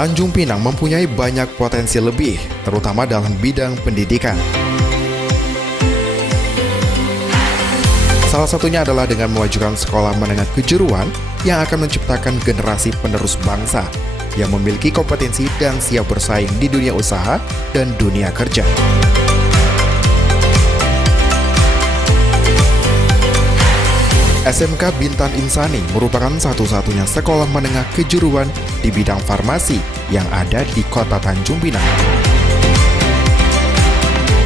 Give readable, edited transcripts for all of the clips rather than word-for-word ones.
Tanjung Pinang mempunyai banyak potensi lebih, terutama dalam bidang pendidikan. Salah satunya adalah dengan memajukan sekolah menengah kejuruan yang akan menciptakan generasi penerus bangsa yang memiliki kompetensi dan siap bersaing di dunia usaha dan dunia kerja. SMK Bintan Insani merupakan satu-satunya sekolah menengah kejuruan di bidang farmasi yang ada di kota Tanjung Pinang.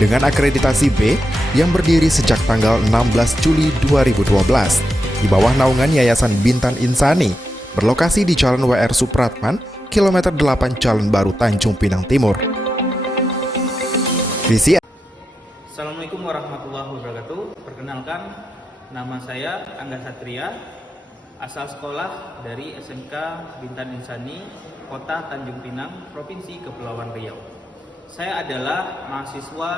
Dengan akreditasi B yang berdiri sejak tanggal 16 Juli 2012 di bawah naungan Yayasan Bintan Insani, berlokasi di Jalan WR Supratman, kilometer 8 Jalan Baru Tanjung Pinang Timur. Visi. Assalamualaikum warahmatullahi wabarakatuh. Perkenalkan, nama saya Angga Satria, asal sekolah dari SMK Bintan Insani, Kota Tanjung Pinang, Provinsi Kepulauan Riau. Saya adalah mahasiswa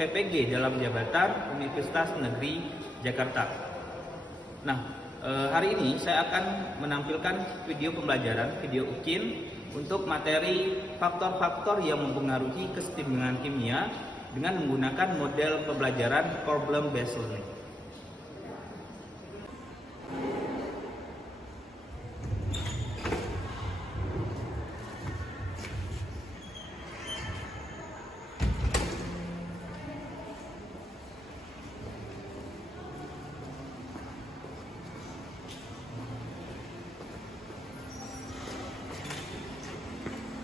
PPG dalam jabatan Universitas Negeri Jakarta. Nah, hari ini saya akan menampilkan video pembelajaran, video UKIN untuk materi faktor-faktor yang mempengaruhi kesetimbangan kimia dengan menggunakan model pembelajaran problem based learning.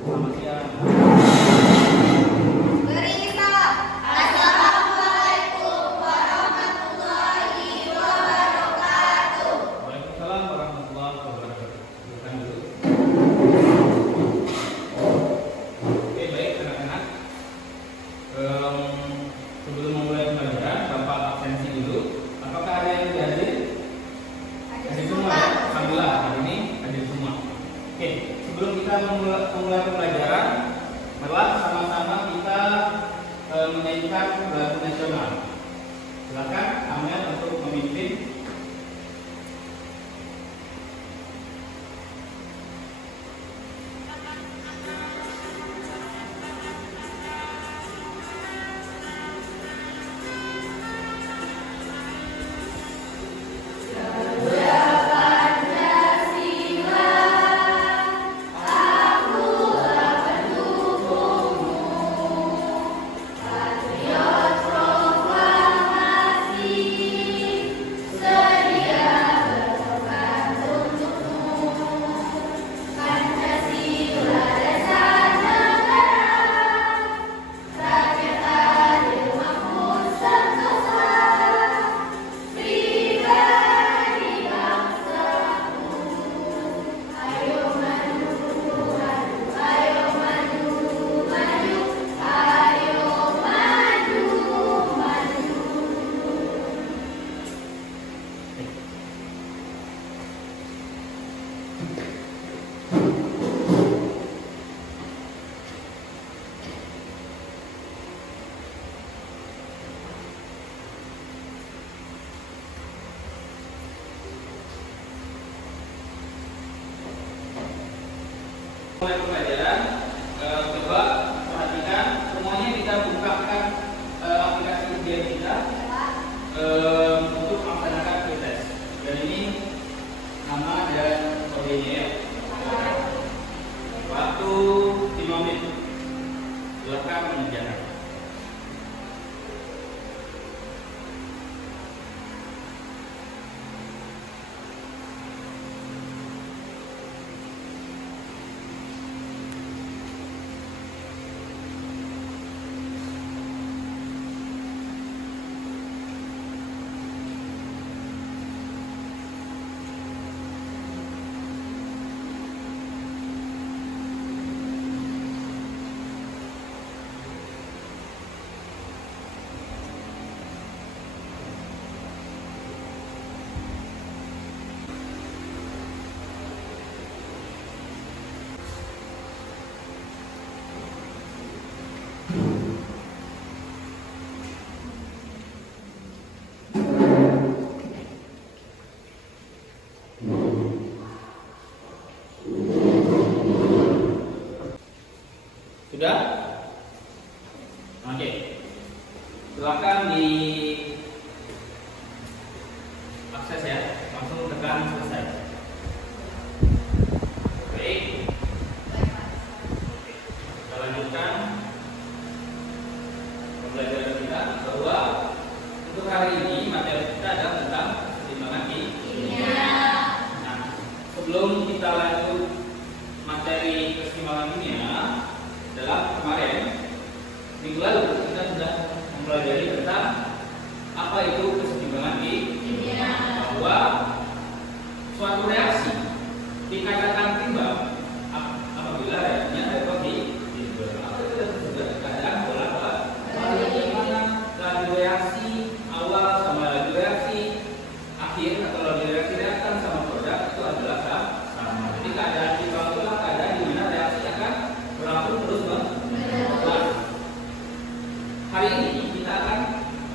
Selamat siang. Sebelum memulai pembelajaran, Bapak absensi dulu. Apakah ada yang tidak hadir? Hadir semua ya? Alhamdulillah, hari ini hadir semua. Oke, sebelum kita memulai pembelajaran, marilah sama-sama kita menyanyikan lagu nasional. Silakan Amel untuk memimpin. Mulai pembelajaran, coba perhatikan semuanya kita bukakan aplikasi ujian kita untuk melaksanakan tes. Dan ini nama dan kodenya ya. Waktu 5 menit. Silakan mengerjakan. akan selesai. Baik, kita lanjutkan pembelajaran kita, bahwa untuk hari ini materi kita adalah tentang keseimbangan kimia. Nah, sebelum kita lanjut materi keseimbangan kimia, adalah kemarin minggu lalu kita sudah mempelajari tentang apa itu keseimbangan kimia, bahwa suatu reaksi dikatakan timbang apabila reaksinya dapat ditimbang. Apa itu juga keadaan bagaimana laju reaksi awal sama laju reaksi akhir, atau laju reaksi reaktan sama produk itu adalah sama. Jadi keadaan timbang itulah keadaan di mana reaksi akan berlangsung terus menerus. Hari ini kita akan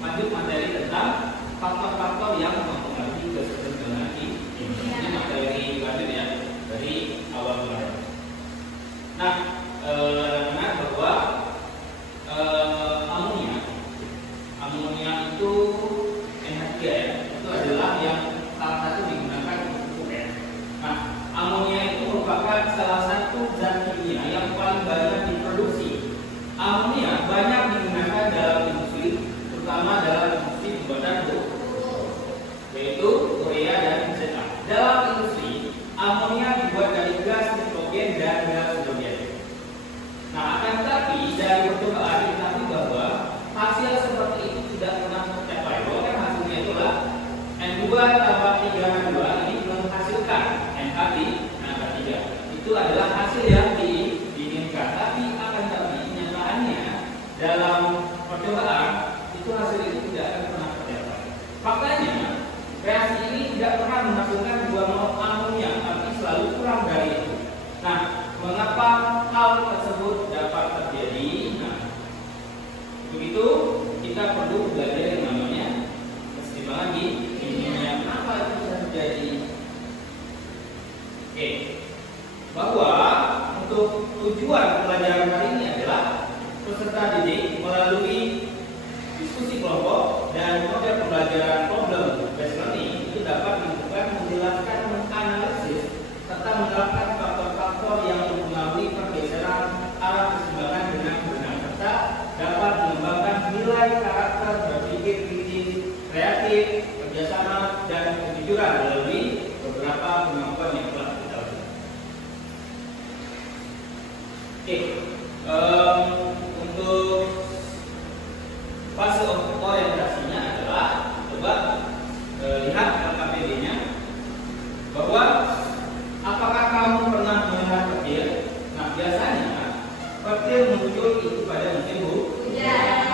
lanjut materi tentang faktor-faktor yang mempengaruhi keseimbangan kimia. Ini materi lanjut ya dari awal kemarin. Nah, benar bahwa amonia itu NH3 ya, itu adalah yang salah satu digunakan untuk pupuk ya. Nah, amonia itu merupakan salah satu zat kimia yang paling banyak diproduksi. Amonia banyak digunakan dalam industri, terutama dalam industri pembuatan pupuk, yaitu urea dan PCA. Dalam industri, amonia dibuat dari gas nitrogen dan gas hidrogen. Nah, akan tetapi dari percobaan diketahui bahwa hasil seperti itu tidak pernah tercapai. Bahwa kan hasilnya itulah N2 tambah 3H2 ini menghasilkan NH3. Itu adalah hasil yang diinginkan. Tapi akan tetapi kenyataannya dalam percobaan itu hasil itu tidak akan pernah tercapai. Faktanya reaksi ini tidak pernah menghasilkan 2 mol amonia, tapi selalu kurang dari itu. Nah, mengapa hal tersebut dapat terjadi? Nah, begitu kita perlu belajar yang namanya keseimbangan kimia. Kenapa itu bisa terjadi? Oke, bahwa untuk tujuan pelajaran hari ini adalah peserta didik melalui diskusi kelompok dan model pembelajaran problem based learning itu dapat dilakukan menjelaskan, menganalisis serta menerapkan faktor-faktor yang mempengaruhi pergeseran arah keseimbangan dengan benar, serta dapat mengembangkan nilai karakter berpikir kritis, kreatif, kerjasama, dan kejujuran melalui beberapa kemampuan yang telah kita lakukan. Oke, untuk fase orientasinya adalah coba lihat LKPD-nya, bahwa apakah kamu pernah melihat petir? Nah, biasanya petir muncul itu pada musim hujan.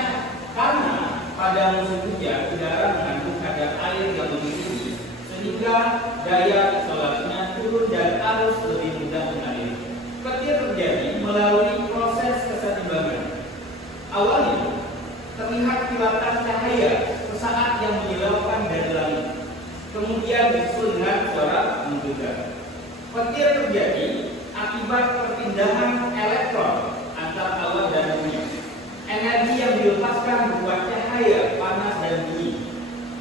Karena pada musim hujan udara mengandung kadar air yang lebih tinggi, sehingga daya isolasinya turun dan arus lebih mudah mengalir. Petir terjadi melalui proses keseimbangan. Awalnya terlihat kilatan cahaya sesaat yang menyilaukan dari langit, kemudian disusul dengan suara menggelegar. Petir terjadi akibat perpindahan elektron antar awan dan bumi. Energi yang dilepaskan berupa cahaya, panas, dan bunyi.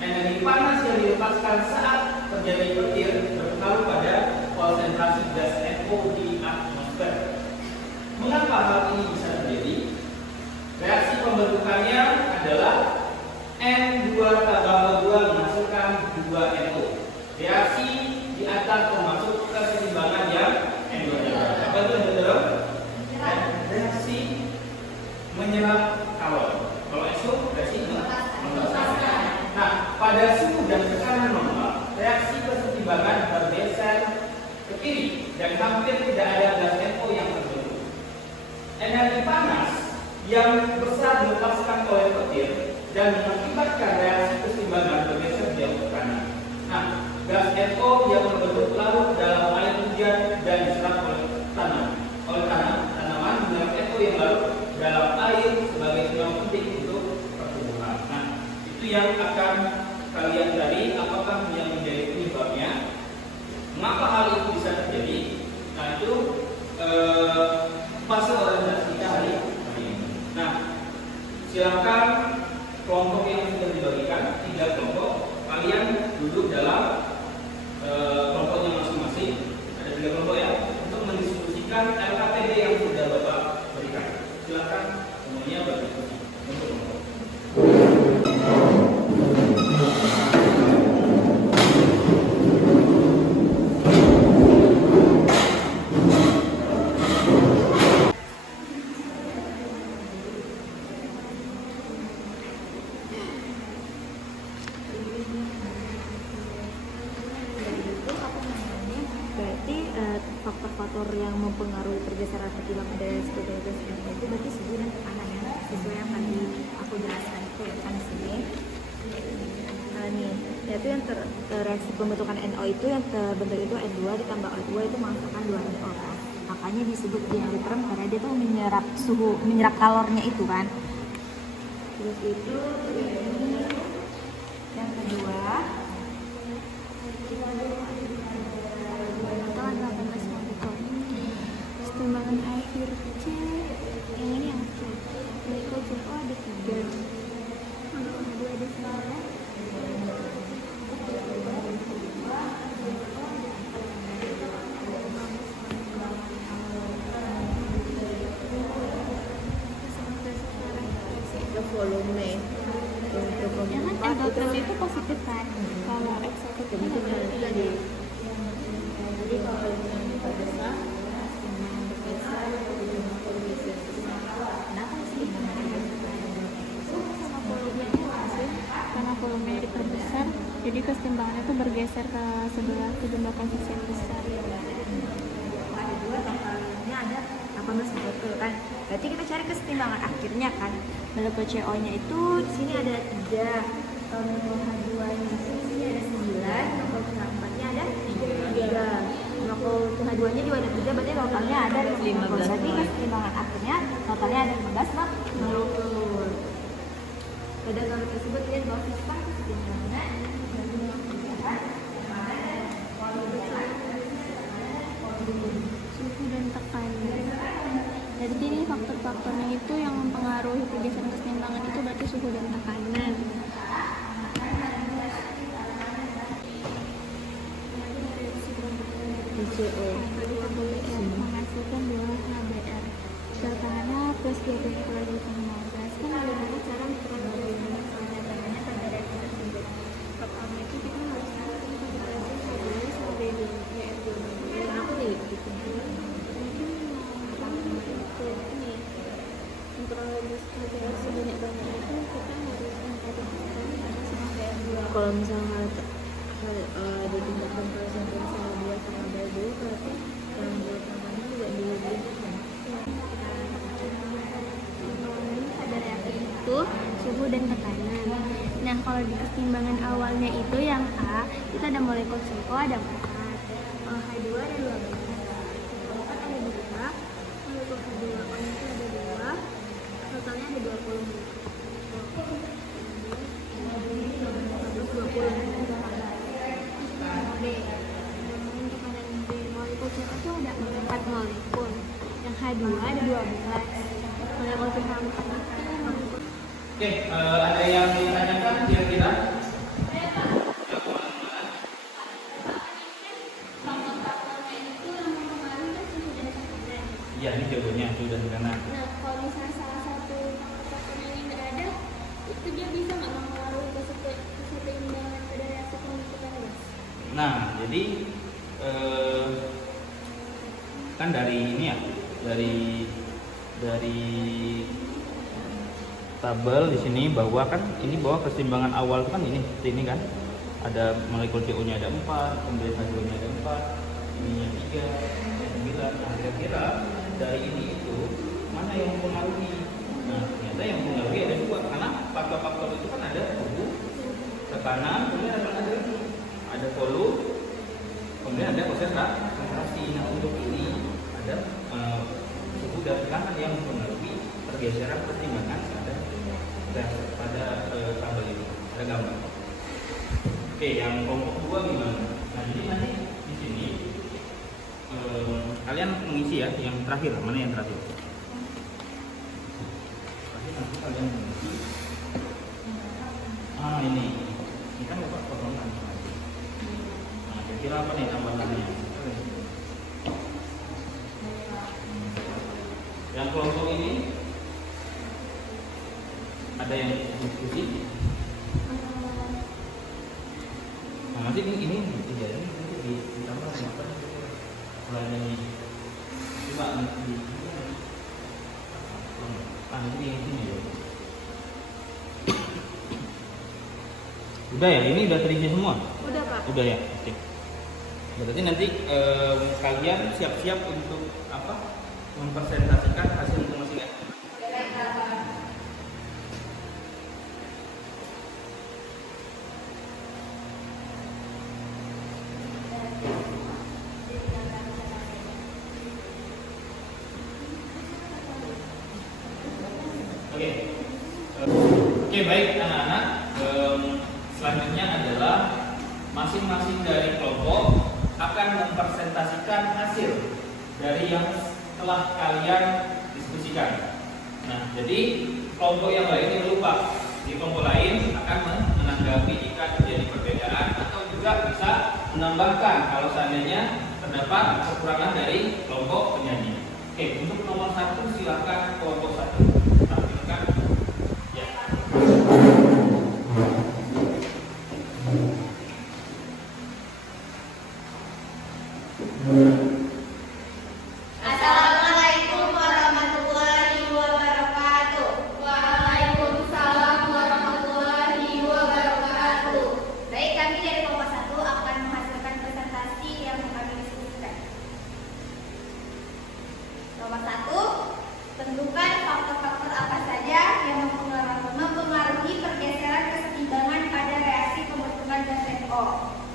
Energi panas yang dilepaskan saat terjadi petir berpengaruh pada konsentrasi gas NO di atmosfer. Mengapa hal ini bisa terjadi? Reaksi pembentukannya adalah N2 tambah 2 menghasilkan 2NO. Reaksi di atas termasuk keseimbangan yang N2 tambah. Apa itu N2 tambah? Reaksi menyerap kalori. Kalau SO reaksi melepaskan. Nah, pada suhu dan tekanan normal, reaksi keseimbangan bergeser ke kiri dan hampir tidak ada gas NO yang terbentuk. Energi panas yang besar dilepaskan oleh petir dan mengakibatkan reaksi keseimbangan bergeser jauh ke kanan. Nah, gas NO yang terbentuk larut dalam air hujan dan diserap oleh tanaman dengan NO yang larut dalam air sebagai penyebab penting untuk pertumbuhan. Nah, itu yang akan kalian cari, apakah yang menjadi penyebabnya, mengapa hal itu bisa terjadi. Nah, itu fase orientasi kita hari ini. Nah, silakan kelompok yang sudah dibagikan 3 kelompok, kalian duduk dalam faktor-faktor yang mempengaruhi pergeseran pertimbangan dari sekitar itu berarti suhu dan tekanan ya, sesuai yang tadi aku jelaskan itu ya kan di sini. Nih, yaitu yang reaksi pembentukan NO itu yang terbentuk itu N2 ditambah O2 itu menghasilkan 2 NO kan. Makanya disebut dianeutron karena dia tuh menyerap kalornya itu kan. Terus itu yang kedua Kesetimbangan akhir C, yang ini yang C, molekul CO ada 3, molekul H2 ada 9. itu volume untuk Ya kan endotron itu positif kan, kalau X1 itu negatif. tadi. Jadi kalau yang besar, kenapa sih? Sama volumenya masih, karena volumenya diperbesar, jadi kesetimbangannya itu bergeser ke sebelah ke jumlah koefisien besar. Ada dua totalnya ada 18 molekul kan. Berarti kita cari kesetimbangan akhirnya kan. Molekul CO-nya itu di sini ada 3, molekul H2-nya di sini ada 9, molekul CH4-nya ada 3. Molekul CH2-nya juga ada 3, berarti totalnya ada 15. Berarti kesetimbangan akhirnya totalnya ada 15 molekul. Pada gambar tersebut lihat bahwa sistem kesetimbangan Suhu dan tekanan. Jadi ini faktor-faktornya itu yang mempengaruhi pergeseran kesetimbangan itu berarti suhu dan tekanan. CO. HBr menghasilkan 2 HBr. Tekanan plus 2 derajat 15. Kan bagaimana cara memperoleh tekanan pada reaksi tersebut? Pertama itu kita harus menentukan konsentrasi H2 sampai BR2. Aku nih gitu. Ini memperoleh gas HBr sebanyak-banyak itu kita harus memperhatikan sama BR2. Kalau misalnya ditingkatkan konsentrasi H2 sama BR2 berarti yang buat namanya juga dilebihin. Pada reaksi itu suhu dan tekanan. Nah, kalau di kesetimbangan awalnya itu yang A, itu ada molekul CO ada 4, H2 ada 12, O4 ada 2, molekul H2O itu ada 2, totalnya ada 20. B, dengan tekanan B, molekul CO itu ada 4 molekul, yang H2 ada 12, molekul CH4 itu molekul. Oke, ada yang ditanyakan kira-kira? Iya, ini jawabannya sudah tekanan. Nah, kalau misalnya salah satu faktornya yang nggak ada, itu dia bisa nggak mempengaruhi keseimbangan pada reaksi pembentukan gas? Nah, jadi kan dari ini ya, dari tabel di sini bahwa kan ini bahwa keseimbangan awal itu kan ini seperti ini kan, ada molekul CO-nya ada 4, kemudian H2-nya ada 4, ininya 3, 9. Nah, kira-kira dari ini itu mana yang mempengaruhi? Nah, ternyata yang mempengaruhi ada 2 karena faktor-faktor itu kan ada suhu, tekanan, kemudian ada volume, kemudian ada konsentrasi. Nah, untuk ini ada suhu dan tekanan yang mempengaruhi pergeseran keseimbangan pada tabel ini. Ada gambar. Oke, yang kelompok 2 gimana? Nah, jadi nanti di sini kalian mengisi ya yang terakhir. Mana yang terakhir? Nanti kalian mengisi. Ini kan Bapak potongkan. Nah, kira-kira apa nih tambahannya? Yang kelompok ini ada yang diskusi. Nah, nanti ini ditambah apa? Mulai ini coba di nanti yang sini ya. Udah ya, ini udah terisi semua. Udah Pak. Udah ya, oke. Berarti nanti kalian siap-siap untuk apa? Mempresentasikan hasil masing-masing. Oke, baik anak-anak. Selanjutnya adalah masing-masing dari kelompok akan mempresentasikan hasil dari yang telah kalian diskusikan. Nah, jadi kelompok yang lain yang lupa, di kelompok lain akan menanggapi jika terjadi perbedaan atau juga bisa menambahkan kalau seandainya terdapat kekurangan dari kelompok penyanyi. Oke, untuk nomor 1 silakan kelompok 1 tampilkan. Ya. Assalamualaikum warahmatullahi wabarakatuh. Waalaikumsalam warahmatullahi wabarakatuh. Baik, kami dari kelompok 1 akan menghasilkan presentasi yang kami diskusikan. Nomor 1, tentukan faktor-faktor apa saja yang mempengaruhi pergeseran kesetimbangan pada reaksi pembentukan gas NO.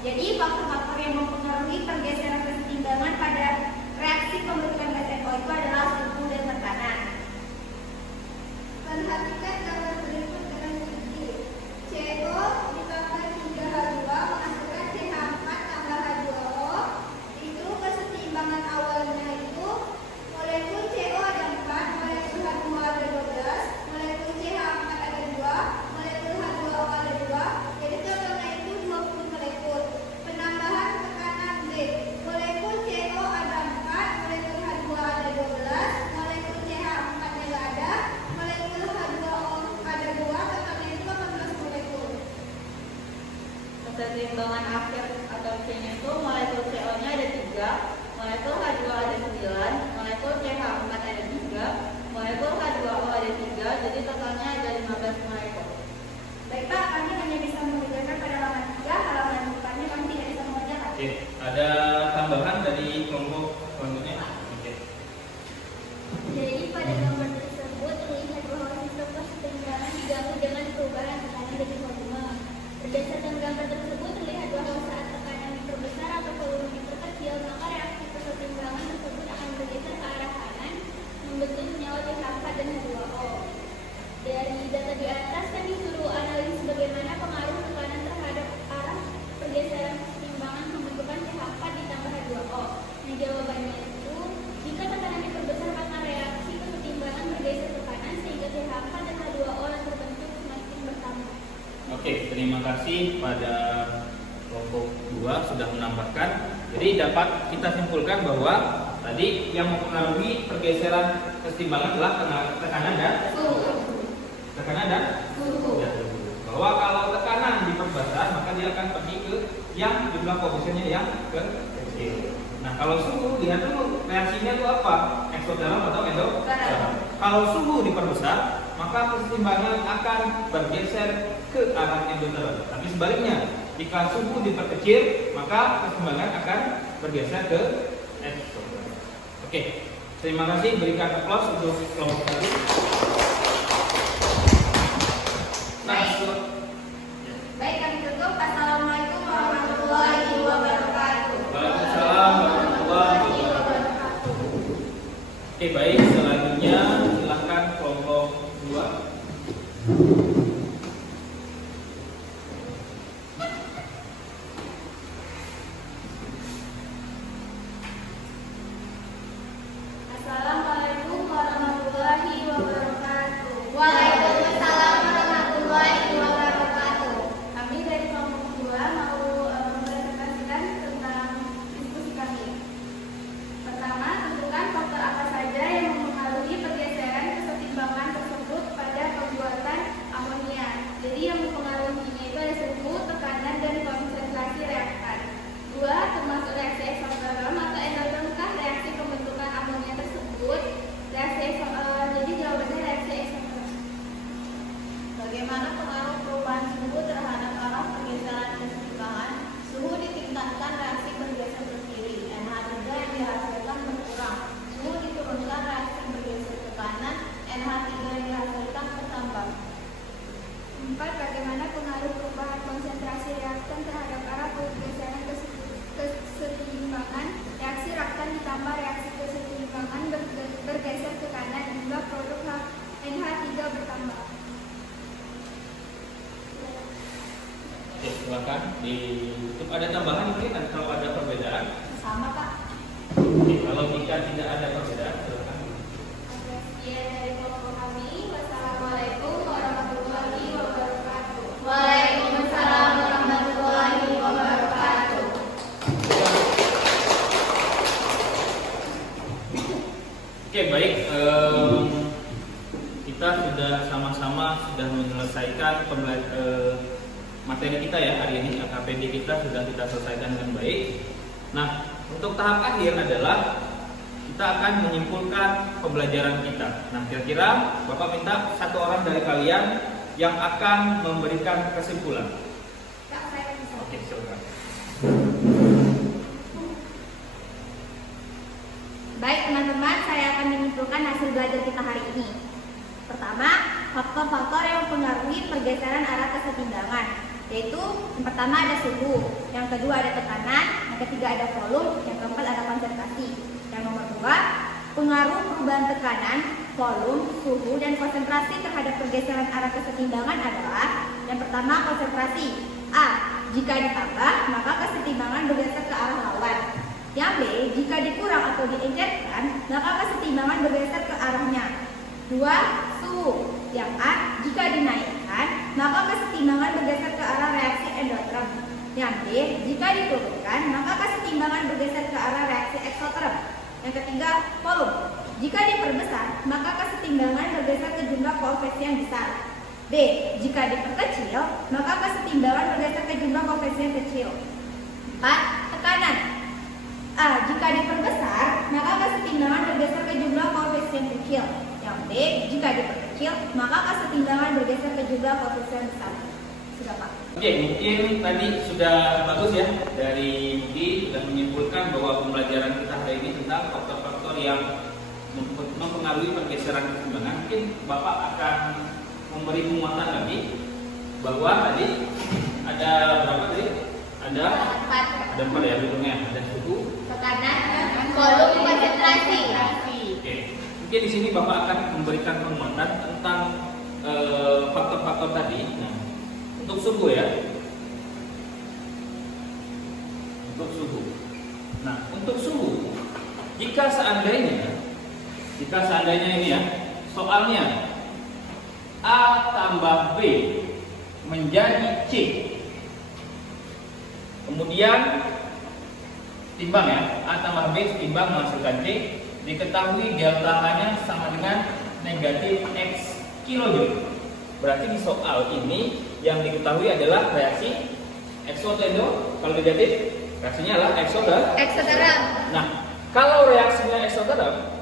Jadi faktor-faktor yang mempengaruhi pergeseran kesetimbangan pada reaksi pembentukan gas NO itu adalah suhu dan tekanan. Perhatikan gambar berikut dengan teliti. CO ditambah 3H2 menghasilkan CH4 tambah H2O. Itu kesetimbangan awalnya itu molekul CO ada 4, molekul H2 ada 12, molekul CH4 ada 2, molekul H2O ada 2. Jadi totalnya itu 20 molekul. Penambahan tekanan B. Molekul CO ada 4, molekul H2 ada 12, molekul CH4 nya nggak ada, molekul H2O ada 2, totalnya itu 18 molekul. Kesetimbangan akhir atau C-nya itu molekul CO-nya ada 3, molekul H2 ada 9, molekul CH4 ada 3, molekul H2O ada 3, jadi totalnya ada 15 molekul. Baik Pak, kami hanya bisa menunjukkan pada halaman 3, halaman depannya kami tidak bisa mengerjakan. Oke, ada tambahan dari kelompok selanjutnya? Oke. Jadi pada gambar tersebut terlihat bahwa sistem kesetimbangan diganggu dengan perubahan tekanan dan volume. Berdasarkan gambar tersebut terlihat bahwa saat tekanan diperbesar atau volume diperkecil, maka reaksi kesetimbangan tersebut akan bergeser ke arah kanan, membentuk senyawa CH4 dan H2O. Dari data di atas kami suruh analisis bagaimana pengaruh tekanan terhadap arah pergeseran kesetimbangan pembentukan CH4 ditambah H2O. Nah, jawabannya itu jika tekanan diperbesar maka reaksi kesetimbangan bergeser ke kanan sehingga CH4 dan H2O yang terbentuk semakin bertambah. Oke, terima kasih pada kelompok 2 sudah menambahkan. Jadi dapat kita simpulkan bahwa tadi yang mempengaruhi pergeseran kesetimbangan adalah tekanan dan suhu. Ya, bahwa kalau tekanan diperbesar maka dia akan pergi ke yang jumlah koefisiennya yang kecil. Nah, kalau suhu lihat dulu reaksinya itu apa? Eksoterm atau endoterm. Kalau suhu diperbesar maka kesetimbangan akan bergeser ke arah endoterm. Tapi sebaliknya, jika suhu diperkecil maka kesetimbangan akan bergeser ke eksoterm. Oke, terima kasih. Berikan applause untuk kelompok tadi. Baik, kami tutup. Assalamualaikum warahmatullahi wabarakatuh. Waalaikumsalam warahmatullahi wabarakatuh. Oke, baik. Selanjutnya silahkan kelompok 2. Assalamualaikum warahmatullahi wabarakatuh. Waalaikumsalam warahmatullahi wabarakatuh. Kami dari kelompok 2 mau mempresentasikan tentang diskusi kami. Pertama, tentukan faktor apa saja yang mempengaruhi pergeseran Silakan ditutup. Ada tambahan mungkin kalau ada perbedaan? Sama Pak. Oke, kalau jika tidak ada perbedaan, silakan. Sekian dari kelompok kami. Wassalamualaikum warahmatullahi wabarakatuh. Waalaikumsalam warahmatullahi wabarakatuh. Oke, baik. Kita sudah sama-sama sudah menyelesaikan materi kita ya hari ini. KPD kita sudah kita selesaikan dengan baik. Nah, untuk tahap akhir adalah kita akan menyimpulkan pembelajaran kita. Nah, kira-kira Bapak minta satu orang dari kalian yang akan memberikan kesimpulan. Kak, saya bisa. Oke, silakan. Baik teman-teman, saya akan menyimpulkan hasil belajar kita hari ini. Pertama, faktor-faktor yang mempengaruhi pergeseran arah kesetimbangan, yaitu yang pertama ada suhu, yang kedua ada tekanan, yang ketiga ada volume, yang keempat ada konsentrasi. Yang nomor dua, pengaruh perubahan tekanan, volume, suhu, dan konsentrasi terhadap pergeseran arah kesetimbangan adalah yang pertama konsentrasi. A. Jika ditambah, maka kesetimbangan bergeser ke arah lawan. Yang B. Jika dikurang atau diencerkan, maka kesetimbangan bergeser ke arahnya. 2. Suhu. Yang A. Jika dinaikkan, maka kesetimbangan bergeser ke arah reaksi endoterm. Yang B. Jika diturunkan, maka kesetimbangan bergeser ke arah reaksi eksoterm. Yang ketiga, volume. Jika diperbesar, maka kesetimbangan bergeser ke jumlah koefisien besar. B. Jika diperkecil, maka kesetimbangan bergeser ke jumlah koefisien kecil. 4. Tekanan. A. Jika diperbesar, maka kesetimbangan bergeser ke jumlah koefisien kecil. Yang B. Jika diperkecil, maka kesetimbangan bergeser ke jumlah koefisien besar. Sudah Pak. Oke, mungkin tadi sudah bagus ya dari Mugi sudah menyimpulkan bahwa pembelajaran kita hari ini tentang faktor-faktor yang mempengaruhi pergeseran kesetimbangan. Mungkin Bapak akan memberi penguatan lagi bahwa tadi ada berapa tadi? Ada 4 ya bentuknya. Ada suhu, Tekanan, volume, konsentrasi. oke. Mungkin di sini Bapak akan memberikan penguatan tentang faktor-faktor tadi. Nah, untuk suhu ya. Untuk suhu. Nah, untuk suhu, jika seandainya ini ya, soalnya A tambah B menjadi C. Kemudian timbang ya, A tambah B timbang menghasilkan C. Diketahui delta H-nya sama dengan negatif X kilojoule. Berarti di soal ini yang diketahui adalah reaksi eksoterm. Kalau negatif, reaksinya adalah Eksoterm. Nah, kalau reaksinya eksoterm,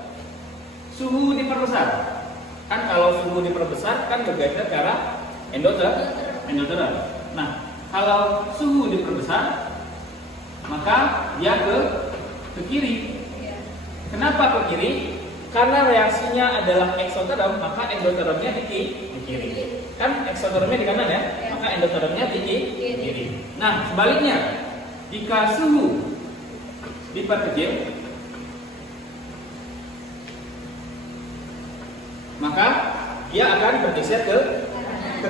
suhu diperbesar. Kan kalau suhu diperbesar kan bergeser ke arah endoterm. Nah, kalau suhu diperbesar, maka dia ke kiri. Kenapa ke kiri? Karena reaksinya adalah eksoterm, maka endotermnya di kiri. Kan eksotermnya di kanan ya, maka endotermnya di kiri. Nah, sebaliknya, jika suhu diperkecil, maka dia akan bergeser ke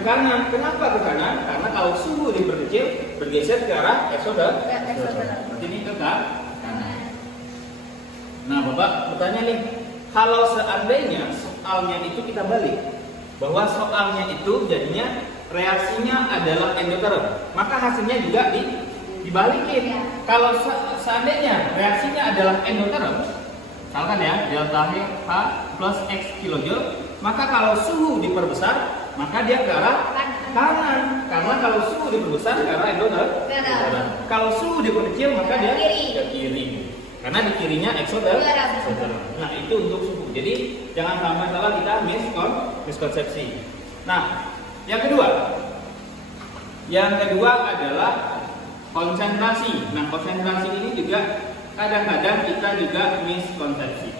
kanan. Kenapa ke kanan? Karena kalau suhu diperkecil, bergeser ke arah eksoterm. Berarti ini ke kanan. Nah, Bapak bertanya nih, kalau seandainya soalnya itu kita balik, bahwa soalnya itu jadinya reaksinya adalah endotherm, maka hasilnya juga dibalikin. Kalau seandainya reaksinya adalah endotherm, misalkan ya delta H plus X kilojoule, maka kalau suhu diperbesar, maka dia ke arah kanan. Karena kalau suhu diperbesar ke arah endotherm. Kalau suhu diperkecil, maka dia ke kiri. Karena di kirinya eksoterm. Nah, itu untuk suhu. Jadi jangan sampai salah kita miskonsepsi. Nah, yang kedua adalah konsentrasi. Nah, konsentrasi ini juga kadang-kadang kita juga miskonsepsi.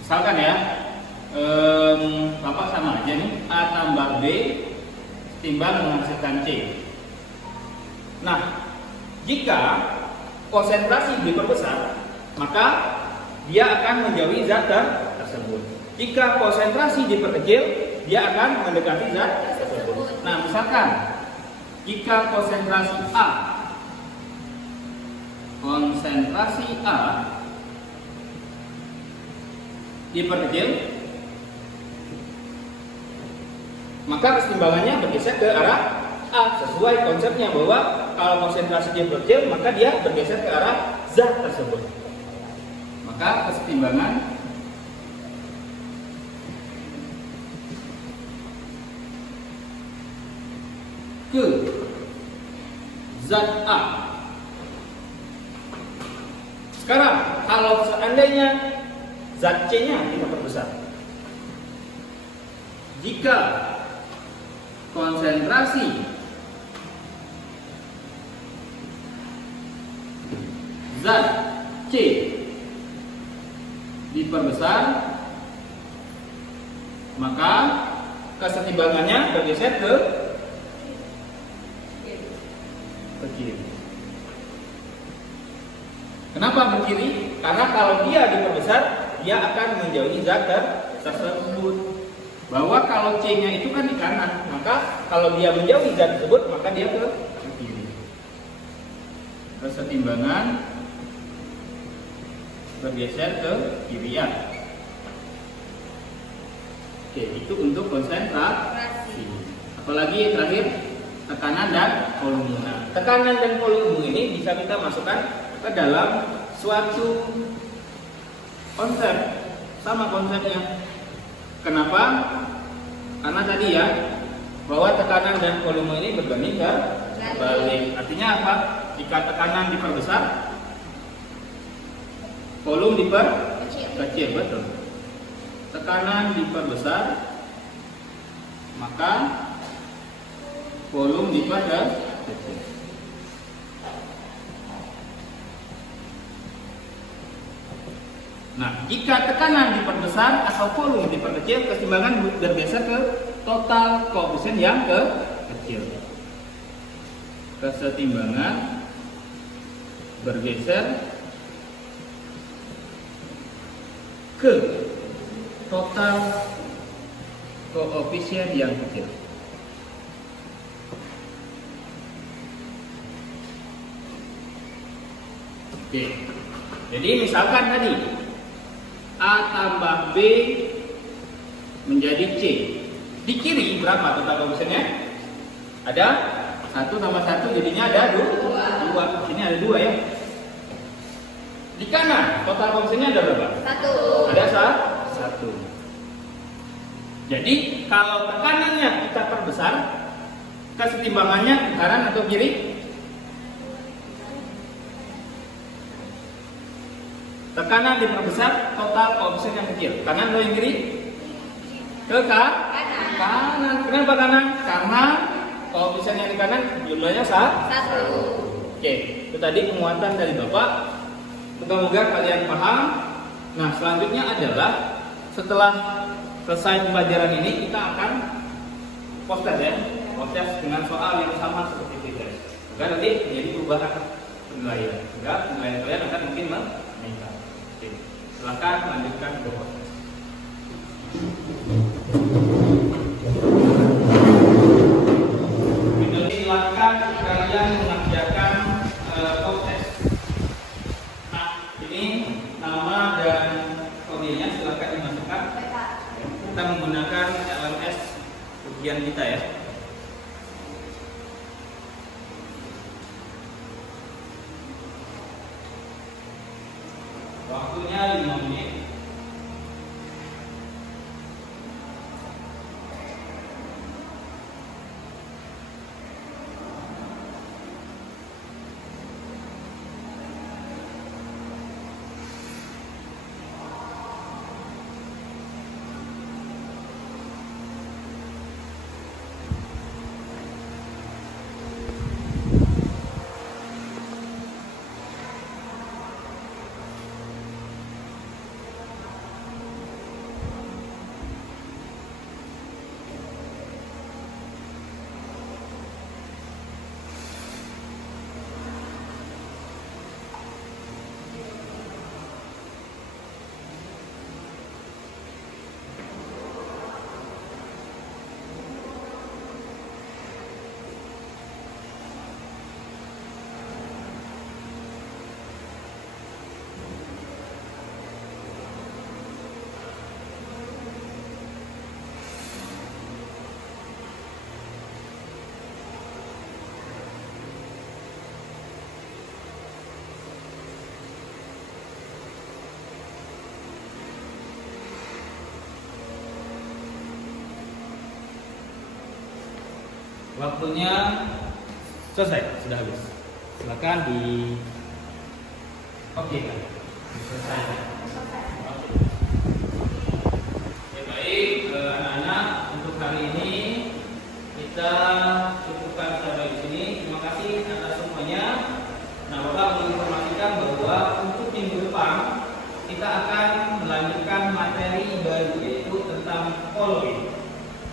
Misalkan ya, Bapak sama aja nih, A tambah B timbang menghasilkan C. Nah, jika konsentrasi diperbesar, maka dia akan menjauhi zat tersebut. Jika konsentrasi diperkecil, dia akan mendekati zat tersebut. Nah, misalkan Jika konsentrasi A diperkecil, maka kesetimbangannya bergeser ke arah A, sesuai konsepnya bahwa kalau konsentrasi dia berkecil maka dia bergeser ke arah zat tersebut. Maka kesetimbangan ke zat A. Sekarang kalau seandainya zat C-nya kita perbesar, jika konsentrasi zat C diperbesar, maka kesetimbangannya bergeser ke kiri. Kenapa ke kiri? Karena kalau dia diperbesar, dia akan menjauhi zat tersebut. Bahwa kalau C-nya itu kan di kanan, maka kalau dia menjauhi zat tersebut, maka dia ke kiri. Kesetimbangan bergeser ke kiri ya. Oke, itu untuk konsentrasi. Apalagi terakhir tekanan dan volume. Nah, tekanan dan volume ini bisa kita masukkan ke dalam suatu konsep, sama konsepnya. Kenapa? Karena tadi ya, bahwa tekanan dan volume ini berbanding terbalik. Artinya apa? Jika tekanan diperbesar, volume diperkecil, betul. Tekanan diperbesar, maka volume diperkecil. Nah, jika tekanan diperbesar atau volume diperkecil, keseimbangan bergeser ke total koefisien yang kecil. Kesetimbangan bergeser ke total koefisien yang kecil. Oke. Jadi misalkan tadi A tambah B menjadi C. Di kiri berapa total koefisiennya? Ada 1 tambah 1 jadinya ada 2. Sini ada 2 ya. Di kanan total koefisiennya ada berapa? 1. Ada 1. Jadi kalau tekanannya kita perbesar, kesetimbangannya ke kanan atau kiri? Tekanan diperbesar, total koefisien yang kecil. Kanan atau yang kiri? Ke kanan. Kenapa kanan? Karena koefisien yang di kanan jumlahnya 1. Oke, itu tadi penguatan dari Bapak. Moga-moga kalian paham. Nah, selanjutnya adalah setelah selesai pembelajaran ini kita akan post test ya. Post test dengan soal yang sama seperti itu guys. Agar nanti menjadi perubahan penilaian. Sehingga penilaian kalian akan mungkin meningkat. Oke, silakan lanjutkan ke post test. Silakan kalian mengerjakan post test. Nah, ini nama dan kodenya silakan dimasukkan. Kita menggunakan LMS ujian kita ya. Waktunya 5 menit. Waktunya selesai, sudah habis. Silakan di oke kan? Selesai. Oke, baik anak-anak, untuk hari ini kita cukupkan sampai di sini. Terima kasih atas semuanya. Nah, Bapak menginformasikan bahwa untuk minggu depan kita akan melanjutkan materi baru, yaitu tentang following.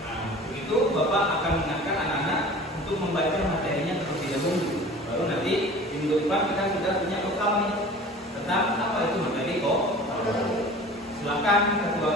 Nah, begitu Bapak akan mengingatkan anak-anak untuk membaca materinya terlebih dahulu. Baru nanti minggu depan kita sudah punya bekal nih tentang apa itu materi kok. Silakan Ketua